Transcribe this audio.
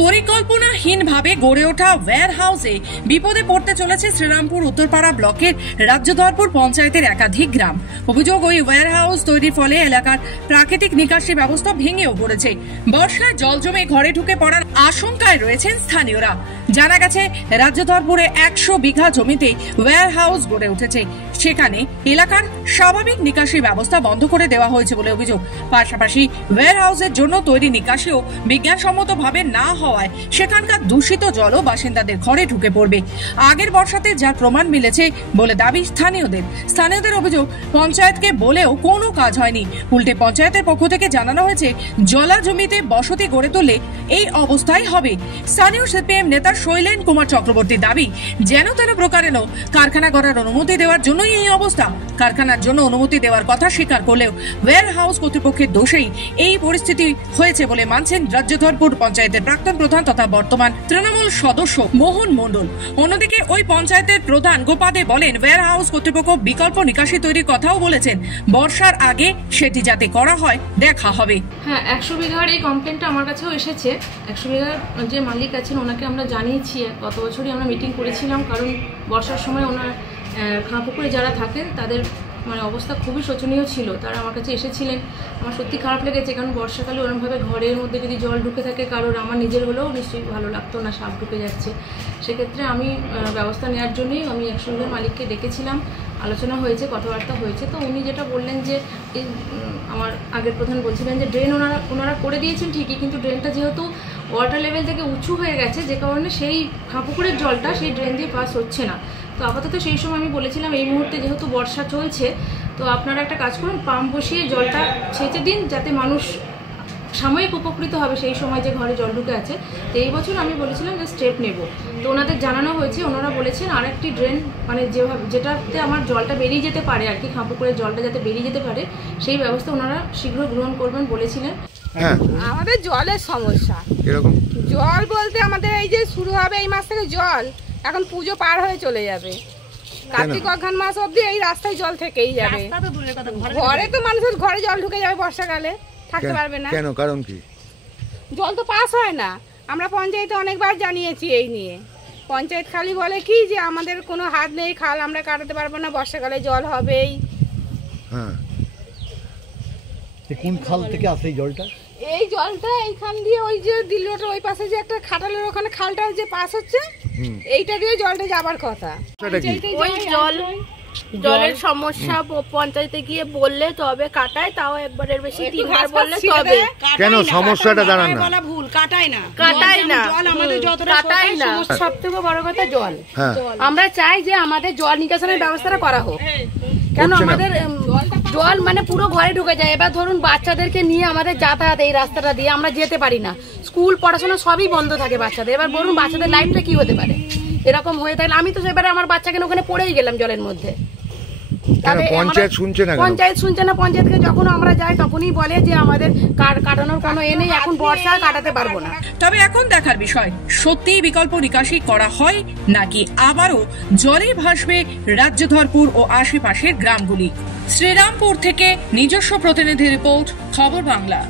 পরিকল্পনাহীনভাবে গড়ে ওঠা ওয়্যার হাউসে বিপদে পড়তে চলেছে শ্রীরামপুর উত্তরপাড়া ব্লকের রাজ্যধরপুর পঞ্চায়েতের একাধিক গ্রাম। অভিযোগ, ওই ওয়্যার হাউস তৈরির ফলে এলাকার প্রাকৃতিক নিকাশি ব্যবস্থা ভেঙেও পড়েছে। বর্ষায় জল জমে ঘরে ঢুকে পড়ার আশঙ্কায় রয়েছেন স্থানীয়রা। জানা গেছে, রাজ্যধরপুরে 100 বিঘা জমিতে ওয়্যার হাউস গড়ে উঠেছে। সেখানে এলাকার স্বাভাবিক নিকাশি ব্যবস্থা বন্ধ করে দেওয়া হয়েছে বলে অভিযোগ। পাশাপাশি ওয়্যার হাউসের জন্য তৈরি নিকাশিও বিজ্ঞানসম্মতভাবে না হওয়ায় সেখানকার দূষিত জলও বাসিন্দাদের ঘরে ঢুকে পড়বে। আগের বর্ষাতে যার প্রমাণ মিলেছে বলে দাবি স্থানীয়দের অভিযোগ, পঞ্চায়েতকে বলেও কোনো কাজ হয়নি। উল্টে পঞ্চায়েতের পক্ষ থেকে জানানো হয়েছে, জলা জমিতে বসতি গড়ে তুললে এই অবস্থাই হবে। স্থানীয় সিপিএম নেতা শৈলেন কুমার চক্রবর্তীর দাবি, যেন তেন প্রকারেণ কারখানা করার অনুমতি দেওয়ার জন্যই এই অবস্থা। কারখানার জন্য অনুমতি দেওয়ার কথা স্বীকার করলেও ওয়্যার হাউস কর্তৃপক্ষের দোষেই এই পরিস্থিতি হয়েছে বলে মানছেন রাজ্যধরপুর পঞ্চায়েতের প্রাক্তন প্রধান তথা বর্তমান তৃণমূল সদস্য মোহন মণ্ডল। অন্যদিকে ওই পঞ্চায়েতের প্রধান গোপাদে বলেন, ওয়্যার হাউস কর্তৃপক্ষ বিকল্প নিকাশি তৈরির কথাও বলেছেন। বর্ষার আগে সেটি যাতে করা হয় দেখা হবে। হ্যাঁ, 100 বিঘার এই কমপ্লেনটা আমার কাছেও এসেছে। 100 বিঘার যে মালিক আছেন ওনাকে আমরা জানিয়েছি, গত বছরই আমরা মিটিং করেছিলাম। কারণ বর্ষার সময় ওনার খাঁপুকুরে যারা থাকেন তাদের অবস্থা খুবই শোচনীয় ছিল। তারা আমার কাছে এসেছিলেন। আমার সত্যি খারাপ লেগেছে, কারণ বর্ষাকালে ওরমভাবে ঘরের মধ্যে যদি জল ঢুকে থাকে কারোর, আমার নিজের হলেও নিশ্চয়ই ভালো লাগতো না, সাপ ঢুকে যাচ্ছে। সেক্ষেত্রে আমি ব্যবস্থা নেওয়ার জন্যই আমি 100 বিঘার মালিককে ডেকেছিলাম, আলোচনা হয়েছে, কথাবার্তা হয়েছে। তো উনি যেটা বললেন যে আমার আগের প্রধান বলছিলেন যে ড্রেন ওনারা করে দিয়েছেন ঠিকই, কিন্তু ড্রেনটা যেহেতু ওয়াটার লেভেল থেকে উঁচু হয়ে গেছে, যে কারণে সেই খাঁপুকুরের জলটা সেই ড্রেন দিয়ে পাস হচ্ছে না। তো আপাতত সেই সময় আমি বলেছিলাম, এই মুহূর্তে যেহেতু বর্ষা চলছে, তো আপনারা একটা কাজ করুন, পাম্প বসিয়ে জলটা ছেঁচে দিন, যাতে মানুষ সাময়িক উপকৃত হবে সেই সময় যে ঘরে জল ঢুকে আছে। তো এই বছর আমি বলেছিলাম যে স্টেপ নেব। তো ওনাদের জানানো হয়েছে, ওনারা বলেছেন আরেকটি ড্রেন যেটাতে আমার জলটা বেরিয়ে যেতে পারে আর কি, খাঁপুকুরের জলটা যাতে বেরিয়ে যেতে পারে, সেই ব্যবস্থা ওনারা শীঘ্র গ্রহণ করবেন বলেছিলেন। আমাদের জলের সমস্যা এরকম, জল বলতে আমাদের এই যে শুরু হবে এই মাস থেকে জল, এখন পুজো পার হয়ে চলে যাবে, কার্তিক অঘ্রাণ মাস অব্দি এই রাস্তায় জল থেকেই যাবে। ঘরে তো মানুষের ঘরে জল ঢুকে যাবে, বর্ষাকালে থাকতে পারবে না। কেন, কারণ কি? জল তো পাস হয় না। আমরা পঞ্চায়েতে অনেকবার জানিয়েছি এই নিয়ে। পঞ্চায়েত খালি বলে কি যে আমাদের কোনো হাত নেই, খাল আমরা কাটাতে পারবো না, বর্ষাকালে জল হবেই। হ্যাঁ, কোন খাল থেকে আসে এই জলটা? এই জলটা এইখান দিয়ে ওই যে দিল্লিটা ওই পাশে যে একটা খাটালের ওখানে খালটা যে পাস হচ্ছে, এইটা দিয়ে জলটা যাবার কথা। ওই জলের সমস্যা পঞ্চায়েতে গিয়ে বললে তবে কাটায়, তাও একবারের বেশি 3 বার বললে তবে। কেন সমস্যাটা জানান না? বলা ভুল, কাটায় না জল আমাদের যতটা সবথেকে বড় কথা জল। আমরা চাই যে আমাদের জল নিকাশনের ব্যবস্থাটা করা হোক। কেন আমাদের জল পুরো ঘরে ঢুকে যায়। এবার ধরুন বাচ্চাদেরকে নিয়ে আমাদের যাতায়াত এই রাস্তাটা দিয়ে আমরা যেতে পারি না, স্কুল পড়াশোনা সবই বন্ধ থাকে বাচ্চাদের। এবার বলুন বাচ্চাদের লাইফটা কি হতে পারে এরকম হয়ে থাকলে? আমি তো সেবারে আমার বাচ্চাকে ওখানে পড়েই গেলাম জলের মধ্যে। পঞ্চায়েত শুনছে না। পঞ্চায়েতকে যখন আমরা যাই তখনই বলে যে আমাদের কাটানোর কোনো এ নেই, এখন বর্ষা কাটাতে পারবো না। তবে এখন দেখার বিষয়, সত্যিই বিকল্প নিকাশি করা হয় নাকি আবারও জলে ভাসবে রাজ্যধরপুর ও আশেপাশের গ্রামগুলি। শ্রীরামপুর থেকে নিজস্ব প্রতিনিধি রিপোর্ট, খবর বাংলা।